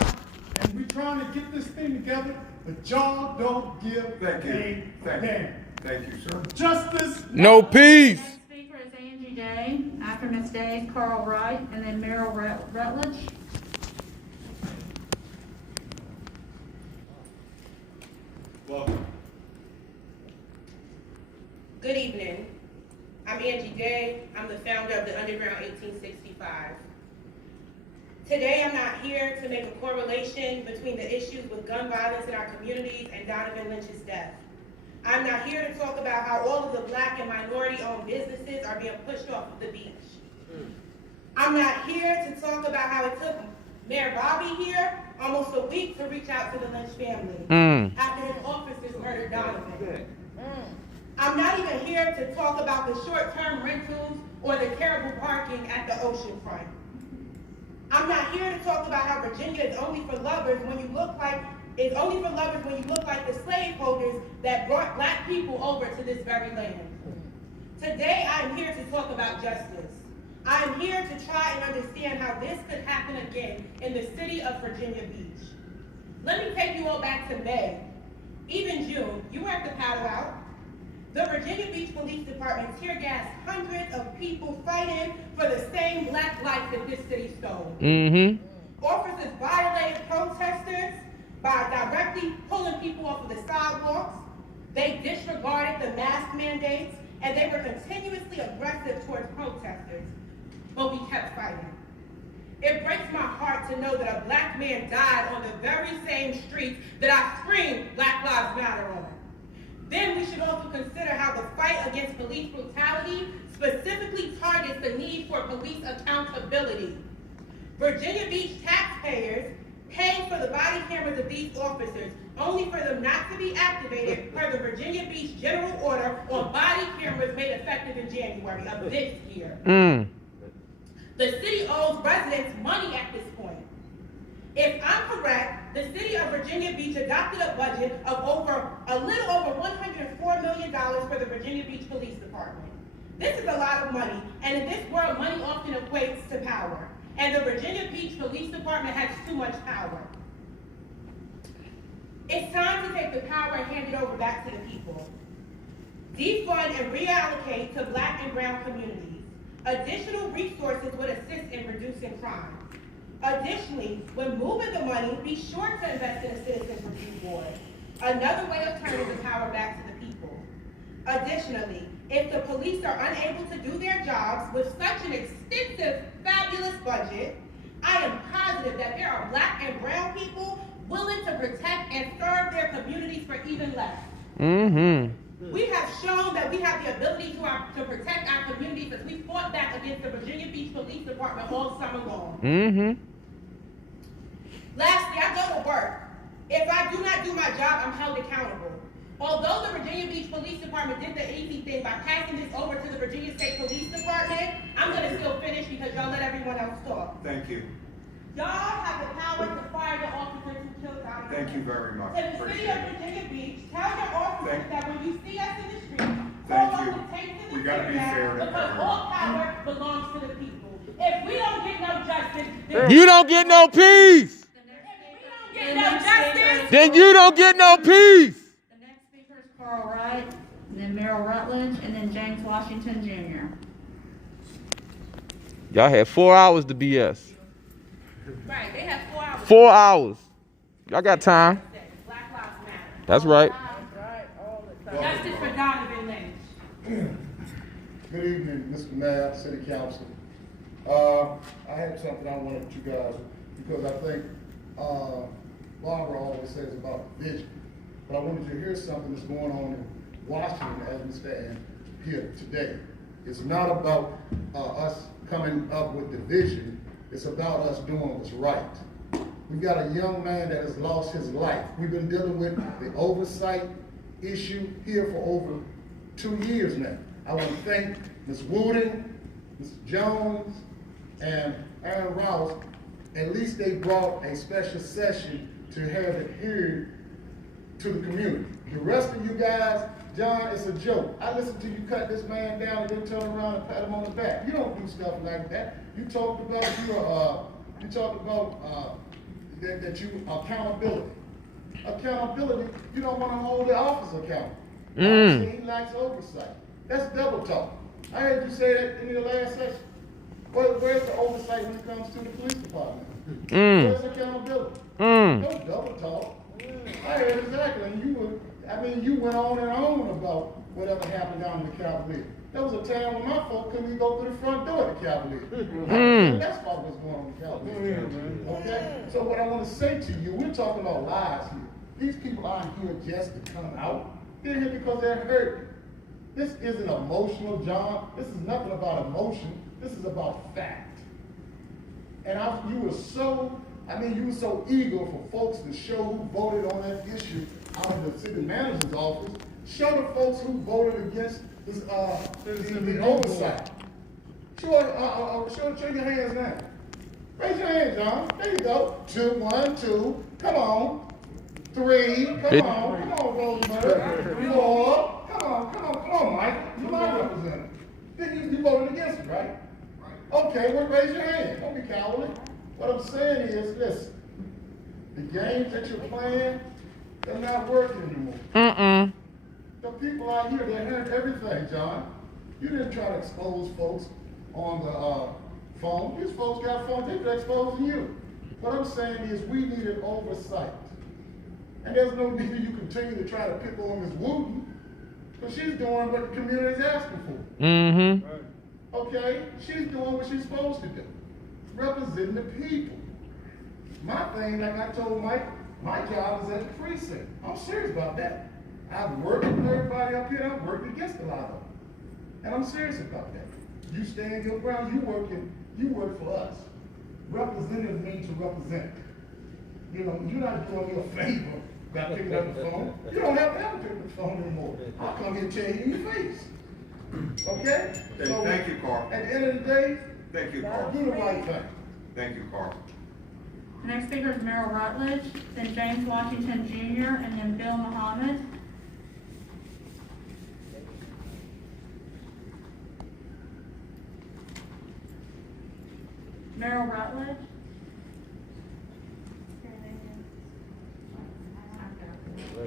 and we're trying to get this thing together. but y'all don't give Thank you. a Thank you. damn. Thank you, sir. Justice. No peace. Next speaker is Angie Day. After Ms. Day, Carl Wright, and then Merrill Rutledge. Welcome. Good evening. I'm Angie Day. I'm the founder of the Underground 1865. Today, I'm not here to make a correlation between the issues with gun violence in our communities and Donovon Lynch's death. I'm not here to talk about how all of the Black and minority-owned businesses are being pushed off of the beach. I'm not here to talk about how it took Mayor Bobby here almost a week to reach out to the Lynch family after his officers murdered Donovan. I'm not even here to talk about the short-term rentals or the terrible parking at the oceanfront. I'm not here to talk about how Virginia is only for lovers when you look like the slaveholders that brought Black people over to this very land. Today, I'm here to talk about justice. I'm here to try and understand how this could happen again in the city of Virginia Beach. Let me take you all back to May, even June. You were at the powwow. The Virginia Beach Police Department tear gassed hundreds of people fighting for the same Black life that this city stole. Officers violated protesters by directly pulling people off of the sidewalks. They disregarded the mask mandates, and they were continuously aggressive towards protesters. But we kept fighting. It breaks my heart to know that a Black man died on the very same streets that I screamed Black Lives Matter on. Then we should also consider how the fight against police brutality specifically targets the need for police accountability. Virginia Beach taxpayers pay for the body cameras of these officers, only for them not to be activated per the Virginia Beach General Order on body cameras made effective in January of this year. The city owes residents money at this point. If I'm correct, the city of Virginia Beach adopted a budget of a little over $104 million for the Virginia Beach Police Department. This is a lot of money, and in this world, money often equates to power. And the Virginia Beach Police Department has too much power. It's time to take the power and hand it over back to the people. Defund and reallocate to Black and brown communities. Additional resources would assist in reducing crime. Additionally, when moving the money, be sure to invest in a citizens review board. Another way of turning the power back to the people. Additionally, if the police are unable to do their jobs with such an extensive, fabulous budget, I am positive that there are Black and brown people willing to protect and serve their communities for even less. We have shown that we have the ability to protect our communities as we fought back against the Virginia Beach Police Department all summer long. Lastly, I go to work. If I do not do my job, I'm held accountable. Although the Virginia Beach Police Department did the easy thing by passing this over to the Virginia State Police Department, I'm going to still finish because y'all let everyone else talk. Thank you. Y'all have the power to fire the officers who killed Donovan. Thank you very much. To the city Appreciate of it. Virginia Beach, tell your officers that when you see us in the street, Thank hold you. up the tape to the We gotta be fair to because everyone. all power belongs to the people. If we don't get no justice, then You don't get no peace. get no justice. Then you don't get no peace. The next speaker is Carl Wright, and then Merrill Rutledge, and then James Washington Jr. Y'all had 4 hours to BS. Right, they have 4 hours. 4 hours. Y'all got time. Black Lives Matter. That's right. Justice for Donovan Lynch. Good evening, Mr. Mayor, City Council. I had something I wanted you guys, because I think Barbara always says about vision, but I wanted you to hear something that's going on in Washington as we stand here today. It's not about us coming up with the vision, it's about us doing what's right. We've got a young man that has lost his life. We've been dealing with the oversight issue here for over 2 years now. I want to thank Ms. Wooden, Mr. Jones, and Aaron Rouse. At least they brought a special session to have it heard to the community. The rest of you guys, John, it's a joke. I listened to you cut this man down and then turn around and pat him on the back. You don't do stuff like that. You talked about that you accountability. accountability, you don't want to hold the officer accountable. He lacks oversight. That's double talk. I heard you say that in your last session. Where's the oversight when it comes to the police department? Where's accountability? No double talk. I heard exactly. And you went on and on about whatever happened down in the Cavalier. There was a time when my folk couldn't even go through the front door of the Cavalier. That's what was going on in the Cavalier. Okay? So what I want to say to you, we're talking about lies here. These people aren't here just to come out. They're here because they're hurt. This isn't emotional, John. This is nothing about emotion. This is about fact. And you were so eager for folks to show who voted on that issue out of the city manager's office. Show the folks who voted against this, the oversight. Show your hands now. Raise your hands, John. There you go. 2, 1, 2. Come on. 3. Come on, Rosemary. 4. Come on, Mike. You're my representative. Then you voted against it, right? Okay, well, raise your hand. Don't be cowardly. What I'm saying is, listen, the games that you're playing, they're not working anymore. The people out here, they heard everything, John. You didn't try to expose folks on the phone. These folks got phones, they could expose you. What I'm saying is we need an oversight. And there's no need for you continue to try to pick on Ms. Wooten, because she's doing what the community is asking for. Okay? She's doing what she's supposed to do. Representing the people. My thing, like I told Mike, my job is at the precinct. I'm serious about that. I've worked with everybody up here, I've worked against a lot of them. And I'm serious about that. You stand your ground, you work for us. Representatives mean to represent. You know, you're not doing me a favor by picking up the phone. You don't have to ever pick up the phone anymore. I'll come here and tell you in your face. Okay? So, thank you, Carl. At the end of the day, Thank you, Carl. do the right thing. Thank you, Carl. The next speaker is Merrill Rutledge, then James Washington Jr., and then Bill Muhammad. Merrill Rutledge.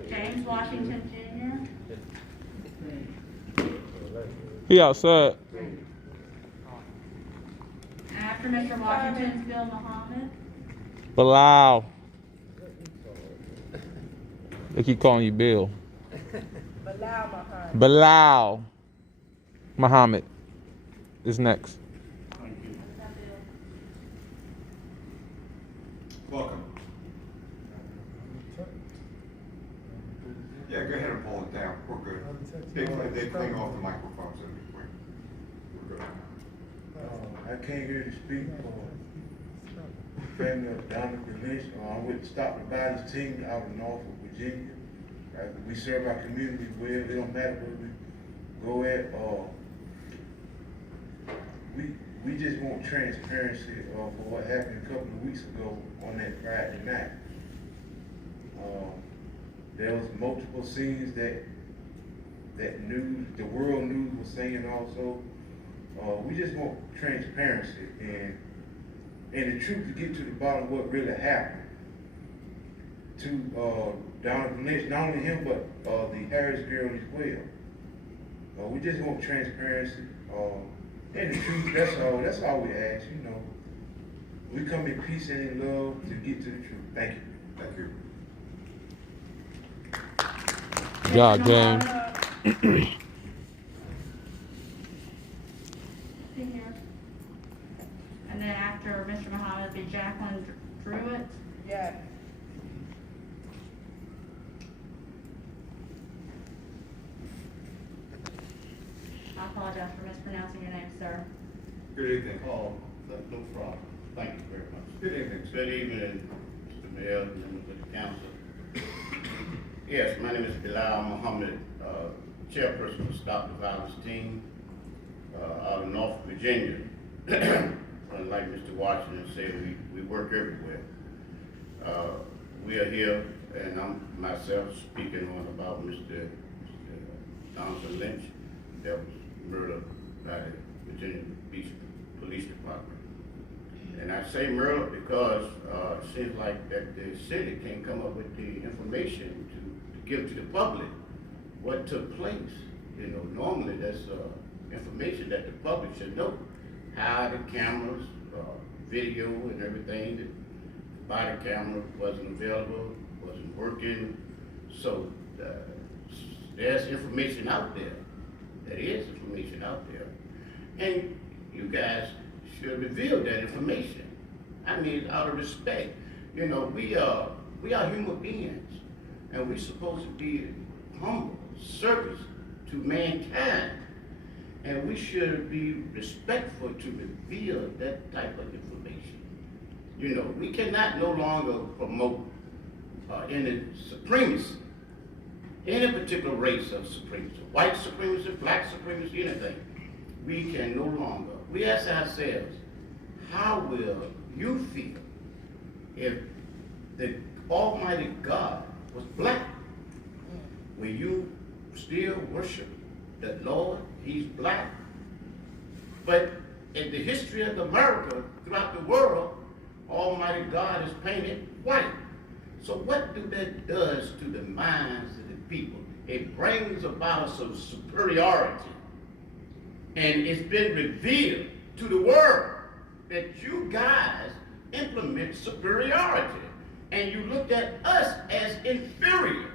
James Washington Jr. He outside. After Mr. Washington's Bill Muhammad. Bilal. They keep calling you Bill. Bilal Muhammad is next. Welcome. Yeah, go ahead and pull it down. We're good. They clean off the microphones in between. We're good. I came here to speak for the family of Donovon Lynch. I went to stop the body's team out of Norfolk, Virginia. Right? We serve our community well. It don't matter where we go at. We just want transparency for what happened a couple of weeks ago on that Friday night. There was multiple scenes that the world news was saying also. We just want transparency and the truth to get to the bottom of what really happened to Donovon Lynch, not only him but the Harris girl as well. We just want transparency and the truth. That's all we ask. You know, we come in peace and in love to get to the truth. Thank you. Thank you. God, James. And then after Mr. Muhammad, be Jacqueline Druitt. Yeah. I apologize for mispronouncing your name, sir. Good evening. Oh, no problem. Thank you very much. Good evening. Good evening, Mr. Mayor and members of the council. Yes, my name is Bilal Muhammad, chairperson of Stop the Violence Team out of Norfolk, Virginia. And like Mr. Washington said, we work everywhere. We are here, and I'm myself speaking on about Mr. Donovon Lynch that was murdered by the Virginia Beach Police Department. And I I say murder because it seems like that the city can't come up with the information to give to the public what took place. You know, normally that's information that the public should know. How the cameras, video and everything, the body camera wasn't available, wasn't working. So there's information out there. There is information out there. And you guys should reveal that information. I mean, out of respect. You know, we are human beings, and we're supposed to be humble, service to mankind. And we should be respectful to reveal that type of information. You know, we cannot no longer promote any supremacy, any particular race of supremacy, white supremacy, black supremacy, anything. We can no longer. We ask ourselves, how will you feel if the Almighty God was black? Will you still worship the Lord? He's black. But in the history of America, throughout the world, Almighty God is painted white. So what that does to the minds of the people? It brings about some superiority. And it's been revealed to the world that you guys implement superiority. And you look at us as inferior.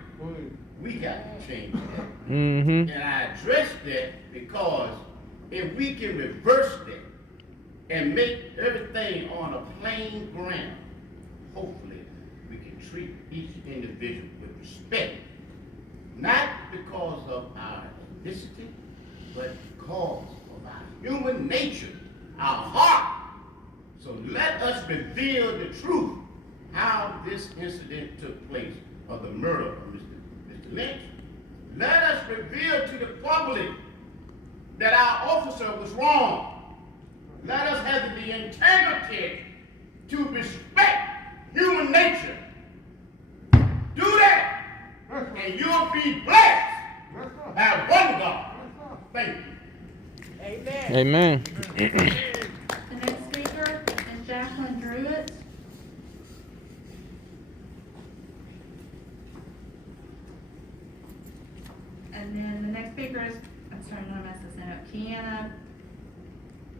We got to change that. Mm-hmm. And I address that because if we can reverse that and make everything on a plain ground, hopefully we can treat each individual with respect. Not because of our ethnicity, but because of our human nature, our heart. So let us reveal the truth, how this incident took place, of the murder of Mr. Lynch. Let us reveal to the public that our officer was wrong. Let us have the integrity to respect human nature. Do that, and you'll be blessed. Have one God. Thank you. Amen. The next speaker is Jacqueline Druitt. And then the next speaker is, I'm sorry, I'm gonna mess this up, Kiana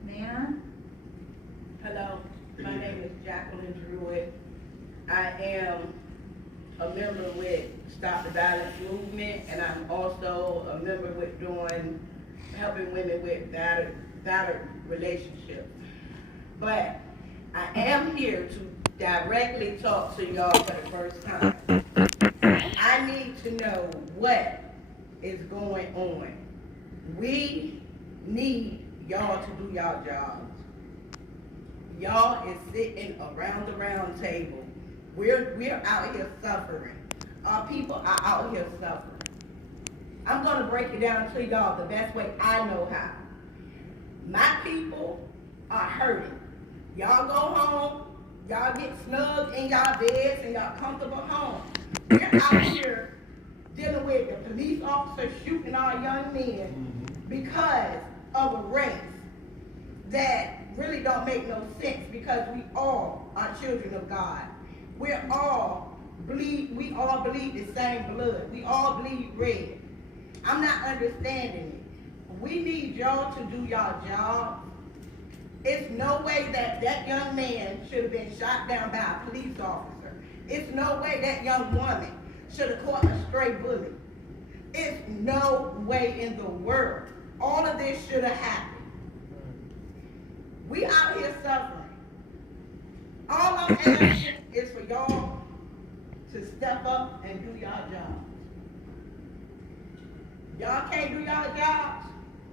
Manor. Hello, my name is Jacqueline Druitt. I am a member with Stop the Violence Movement, and I'm also a member with helping women with battered relationships. But I am here to directly talk to y'all for the first time. I need to know what is going on. We need y'all to do y'all jobs. Y'all is sitting around the round table. We're out here suffering. Our people are out here suffering. I'm gonna break it down to y'all the best way I know how. My people are hurting. Y'all go home, y'all get snug in y'all beds and y'all comfortable home. We're out here dealing with the police officers shooting our young men because of a race that really don't make no sense, because we all are children of God. We all bleed the same blood. We all bleed red. I'm not understanding it. We need y'all to do y'all job. It's no way that young man should have been shot down by a police officer. It's no way that young woman should have caught a stray bullet. It's no way in the world. All of this should have happened. We out here suffering. All I'm asking is for y'all to step up and do y'all jobs. Y'all can't do y'all jobs.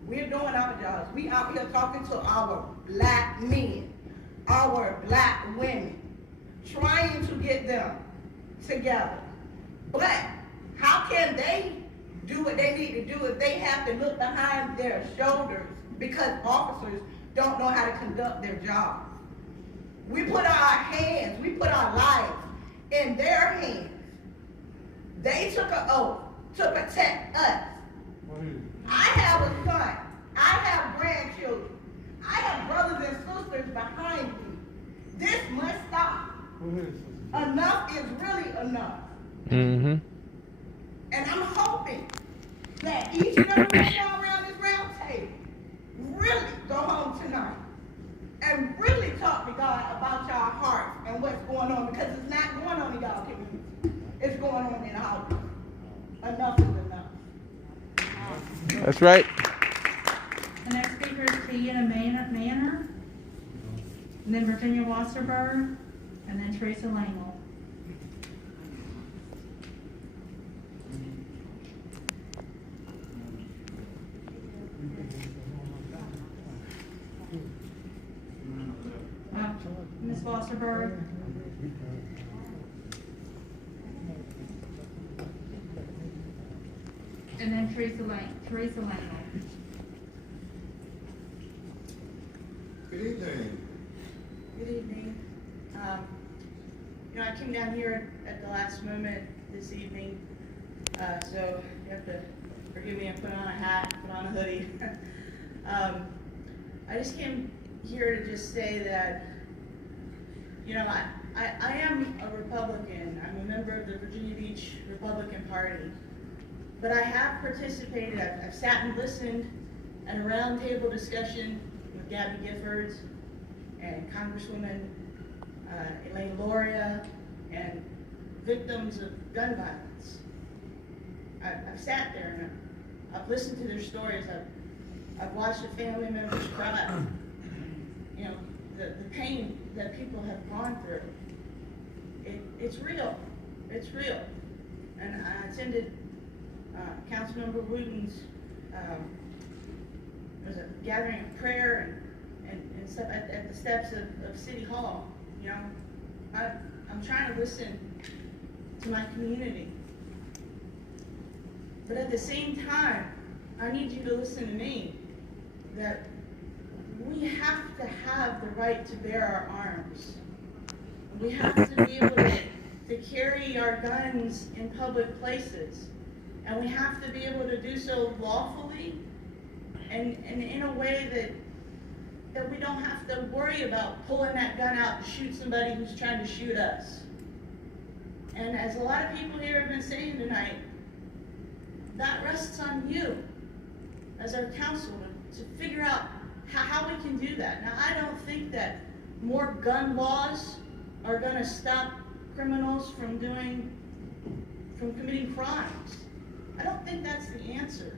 We're doing our jobs. We out here talking to our black men, our black women, trying to get them together. But how can they do what they need to do if they have to look behind their shoulders because officers don't know how to conduct their job? We put our lives in their hands. They took an oath to protect us. I have a son. I have grandchildren. I have brothers and sisters behind me. This stop. Enough is really enough. Mm-hmm. And I'm hoping that each and every one of y'all around this round table really go home tonight and really talk to God about y'all hearts and what's going on, because it's not going on in y'all community. It's going on in ours. Enough is enough. That's right. The next speaker is Tiana Manor, and then Virginia Wasserberg, and then Teresa Langle. Ms. Wasserberg. And then Teresa Langle. Good evening. Good evening. I came down here at the last moment this evening, so you have to forgive me. I put on a hat, put on a hoodie. I just came here to just say that, I am a Republican. I'm a member of the Virginia Beach Republican Party. But I have participated, I've sat and listened at a roundtable discussion with Gabby Giffords and Congresswoman Elaine Loria and victims of gun violence. I've sat there and I've listened to their stories. I've watched the family members cry. The pain that people have gone through. It's real. It's real. And I attended Councilmember Wooten's was a gathering of prayer and stuff at the steps of City Hall. I'm trying to listen to my community. But at the same time, I need you to listen to me, that we have to have the right to bear our arms. We have to be able to carry our guns in public places. And we have to be able to do so lawfully and in a way that we don't have to worry about pulling that gun out to shoot somebody who's trying to shoot us. And as a lot of people here have been saying tonight, that rests on you as our council to figure out how we can do that. Now, I don't think that more gun laws are going to stop criminals from committing crimes. I don't think that's the answer.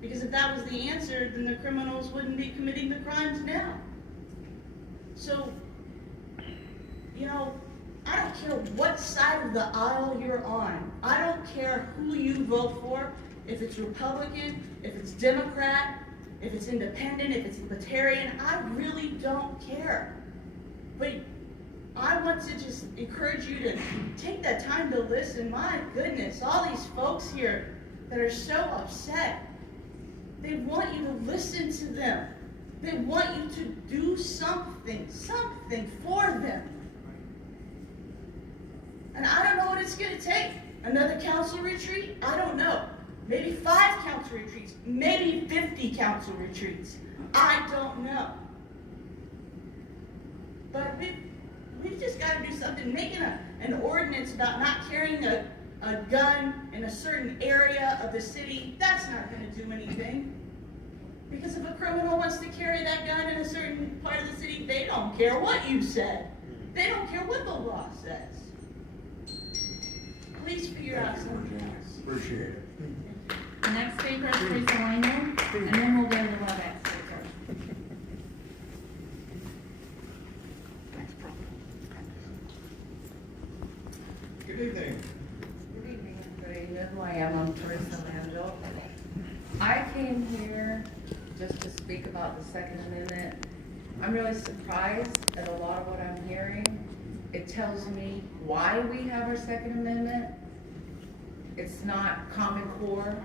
Because if that was the answer, then the criminals wouldn't be committing the crimes now. So, I don't care what side of the aisle you're on. I don't care who you vote for, if it's Republican, if it's Democrat, if it's independent, if it's libertarian. I really don't care. But I want to just encourage you to take that time to listen. My goodness, all these folks here that are so upset, they want you to listen to them. They want you to do something for them. And I don't know what it's going to take. Another council retreat? I don't know. Maybe 5 council retreats. Maybe 50 council retreats. I don't know. But we've just got to do something. Making an ordinance about not carrying a gun in a certain area of the city, that's not going to do anything. Because if a criminal wants to carry that gun in a certain part of the city, they don't care what you said. They don't care what the law says. Please figure out something else. Appreciate it. The next speaker is Teresa Langle, and then we'll go to the WebEx speaker. Good evening. Good evening. Good evening. Who I am, I'm Teresa Langle. I came here just to speak about the Second Amendment. I'm really surprised at a lot of what I'm hearing. It tells me why we have our Second Amendment. It's not Common Core.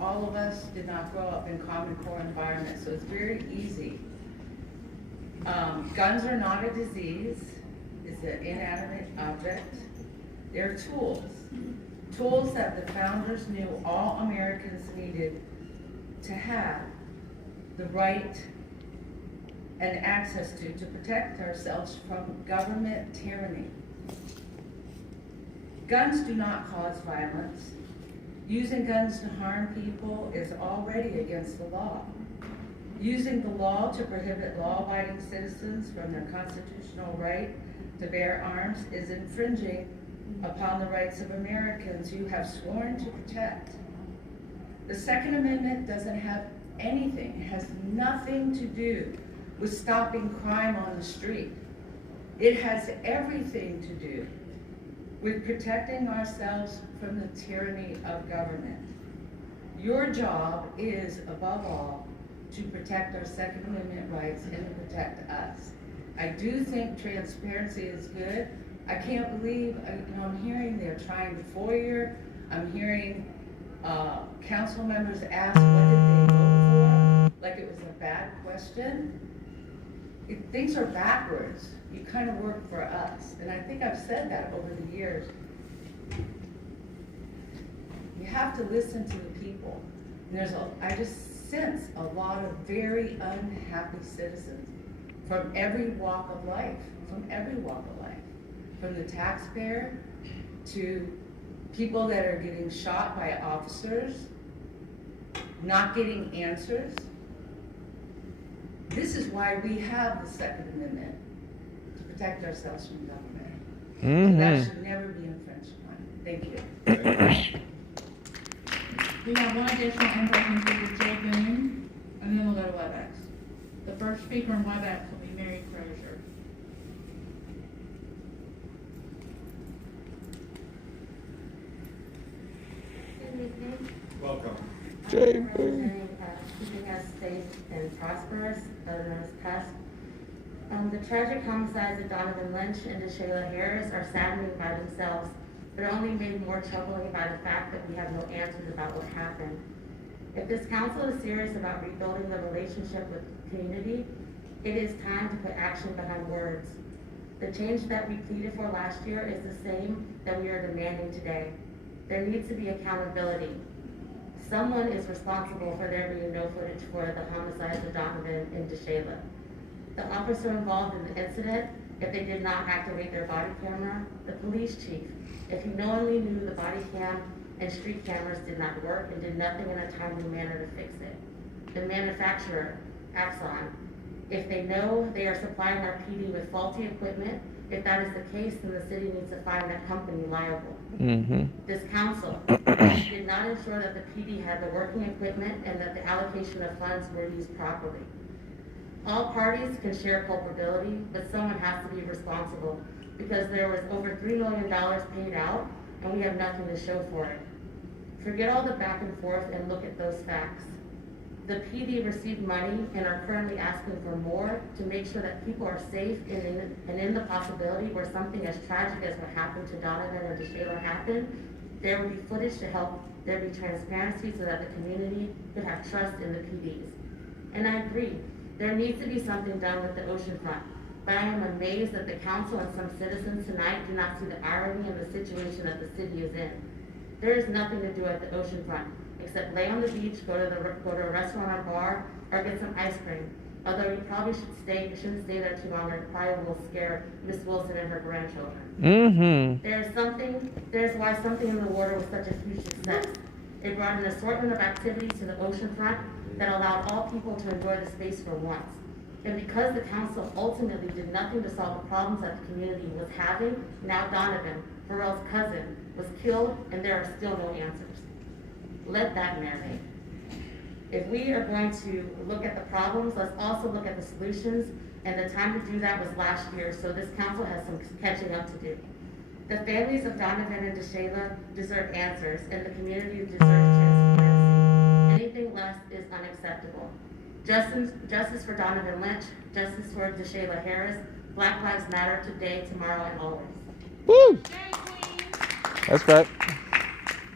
All of us did not grow up in Common Core environment, so it's very easy. Guns are not a disease. It's an inanimate object. They're tools. Tools that the founders knew all Americans needed to have the right and access to protect ourselves from government tyranny. Guns do not cause violence. Using guns to harm people is already against the law. Using the law to prohibit law-abiding citizens from their constitutional right to bear arms is infringing upon the rights of Americans who have sworn to protect. The Second Amendment doesn't have anything, has nothing to do with stopping crime on the street. It has everything to do with protecting ourselves from the tyranny of government. Your job is, above all, to protect our Second Amendment rights and to protect us. I do think transparency is good. I can't believe, I'm hearing they're trying to FOIA. I'm hearing council members ask what did they vote for, like it was a bad question. Things are backwards. You kind of work for us. And I think I've said that over the years. You have to listen to the people. And I just sense a lot of very unhappy citizens from every walk of life, from the taxpayer to people that are getting shot by officers, not getting answers. This is why we have the Second Amendment, to protect ourselves from government. So that should never be infringed upon. Thank you. We have one additional in-person speaker, Jay Boone, and then we'll go to WebEx. The first speaker in WebEx will be Mary Crozier. Good evening. Welcome. Jay I'm representing Keeping Us Safe and Prosperous, other known as PESP. The tragic homicides of Donovon Lynch and Deshayla Harris are saddening by themselves, but only made more troubling by the fact that we have no answers about what happened. If this council is serious about rebuilding the relationship with the community, it is time to put action behind words. The change that we pleaded for last year is the same that we are demanding today. There needs to be accountability. Someone is responsible for there being no footage for the homicides of Donovan and Deshayla. The officer involved in the incident, if they did not activate their body camera, the police chief, if he knowingly knew the body cam and street cameras did not work and did nothing in a timely manner to fix it. The manufacturer, Axon, if they know they are supplying our PD with faulty equipment, if that is the case, then the city needs to find that company liable. This council did not ensure that the PD had the working equipment and that the allocation of funds were used properly. All parties can share culpability, but someone has to be responsible because there was over $3 million paid out and we have nothing to show for it. Forget all the back and forth and look at those facts. The PD received money and are currently asking for more to make sure that people are safe and in the possibility where something as tragic as what happened to Donovan and Deshayla happened, there would be footage to help there be transparency so that the community could have trust in the PDs. And I agree, there needs to be something done with the oceanfront, but I am amazed that the council and some citizens tonight do not see the irony of the situation that the city is in. There is nothing to do at the oceanfront except lay on the beach, go to a restaurant or bar, or get some ice cream. Although you probably shouldn't stay there too long, or it probably will scare Miss Wilson and her grandchildren. There's why something in the water was such a huge success. It brought an assortment of activities to the oceanfront that allowed all people to enjoy the space for once. And because the council ultimately did nothing to solve the problems that the community was having, now Donovan, Pharrell's cousin, was killed and there are still no answers. Let that marinate. If we are going to look at the problems, let's also look at the solutions, and the time to do that was last year, so this council has some catching up to do. The families of Donovan and Deshayla deserve answers, and the community deserves transparency. Anything less is unacceptable. Justice for Donovan Lynch, justice for Deshayla Harris, Black Lives Matter today, tomorrow, and always. Woo! That's right.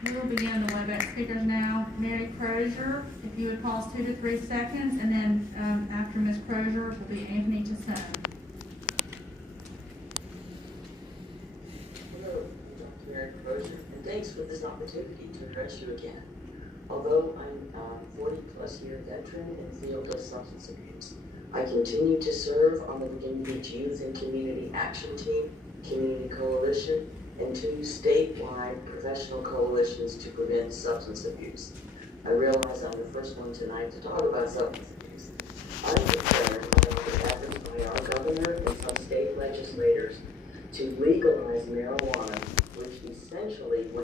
We will begin the WebEx speakers now. Mary Crozier, if you would pause 2 to 3 seconds, and then after Ms. Crozier will be Anthony Tassone. Hello, I'm Dr. Mary Crozier, and thanks for this opportunity to address you again. Although I'm a 40-plus year veteran in the field of substance abuse, I continue to serve on the Virginia Beach Youth and Community Action Team, Community Coalition, and 2 statewide professional coalitions to prevent substance abuse. I realize I'm the first one tonight to talk about substance abuse. I'm concerned about the efforts by our governor and some state legislators to legalize marijuana, which essentially